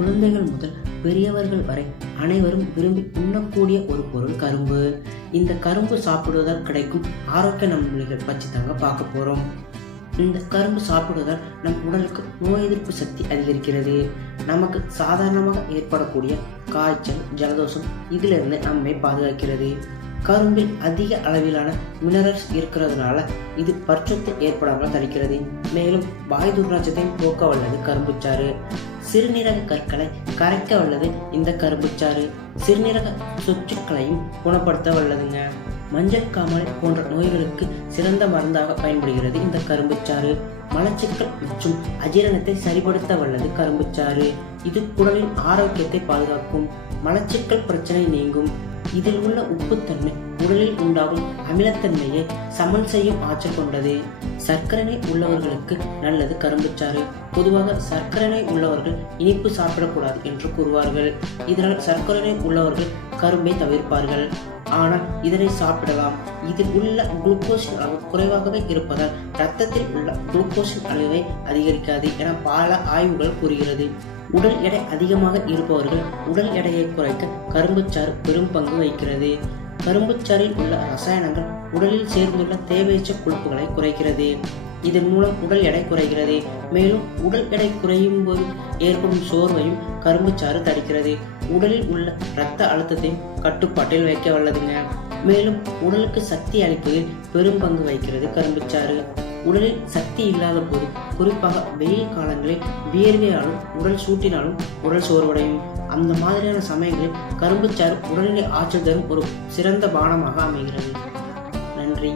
குழந்தைகள் முதல் பெரியவர்கள் வரை அனைவரும் விரும்பி உண்ணக்கூடிய ஒரு பொருள் கரும்பு. இந்த கரும்பு சாப்பிடுவதால் கிடைக்கும் ஆரோக்கிய நன்மைகள் பற்றி தாங்க பார்க்க போறோம். இந்த கரும்பு சாப்பிடுவதால் நம் உடலுக்கு நோய் எதிர்ப்பு சக்தி அதிகரிக்கிறது. நமக்கு சாதாரணமாக ஏற்படக்கூடிய காய்ச்சல், ஜலதோஷம் இதிலிருந்து நம்மை பாதுகாக்கிறது. கரும்பில் அதிக அளவிலான மினரல்ஸ் இருக்கிறதுனால இது பற்சொத்து ஏற்படாமல் தடுக்கிறது. மேலும் வாய் துர்நாற்றத்தையும் போக்க வல்லது கரும்புச்சாறு. சிறுநீரக கற்களை கரைக்க வல்லது இந்த கரும்புச்சாறு. சிறுநீரக சொச்சுக்களையும் குணப்படுத்த வல்லதுங்க. மஞ்சள் காமாலை போன்ற நோய்களுக்கு சிறந்த மருந்தாக பயன்படுகிறது இந்த கரும்புச்சாறு. மலச்சிக்கல் மற்றும் அஜீரணத்தை சரிப்படுத்த வல்லது கரும்புச்சாறு. இது குடலின் ஆரோக்கியத்தை பாதுகாக்கும். மலச்சிக்கல் பிரச்சனை நீங்கும். இதில் உள்ள உப்புத்தன்மை உடலில் உண்டாகும் அமிலத்தன்மையை சமன் செய்யும் ஆற்றல் கொண்டது. சர்க்கரை நோய் உள்ளவர்களுக்கு நல்லது கரும்புச்சாறு. பொதுவாக சர்க்கரை நோய் உள்ளவர்கள் இனிப்பு சாப்பிடக்கூடாது என்று கூறுவார்கள். இதனால் சர்க்கரை நோய் உள்ளவர்கள் கரும்பை தவிர்ப்பார்கள். ஆனால் இதனை சாப்பிடலாம். இதில் உள்ள குளுக்கோஸின் அளவு குறைவாகவே இருப்பதால் இரத்தத்தில் உள்ள குளுக்கோஸின் அளவை அதிகரிக்காது என பல ஆய்வுகள் கூறுகிறது. உடல் எடை அதிகமாக இருப்பவர்கள் உடல் எடையை குறைக்க கரும்புச்சாறு பெரும் பங்கு வகிக்கிறது. கரும்புச்சாறில் உள்ள ரசாயனங்கள் உடலில் சேர்ந்துள்ள தேவையற்ற கொழுப்புகளை குறைக்கிறது. இதன் மூலம் உடல் எடை குறைகிறது. மேலும் உடல் எடை குறையும் போது ஏற்படும் சோர்வையும் கரும்புச்சாறு தடுக்கிறது. உடலில் உள்ள இரத்த அழுத்தத்தையும் கட்டுப்பாட்டில் வைக்க வல்லதுங்க. மேலும் உடலுக்கு சக்தி அளிப்பதில் பெரும் பங்கு வகிக்கிறது கரும்புச்சாறு. உடலில் சக்தி இல்லாத போது, குறிப்பாக வெயில் காலங்களில் வியர்வையாலும் உடல் சூட்டினாலும் உடல் சோர்வடையும். அந்த மாதிரியான சமயங்களில் கரும்புச்சாறு உடல்நிலை ஆற்றல் தரும் ஒரு சிறந்த பானமாக அமைகிறது. நன்றி.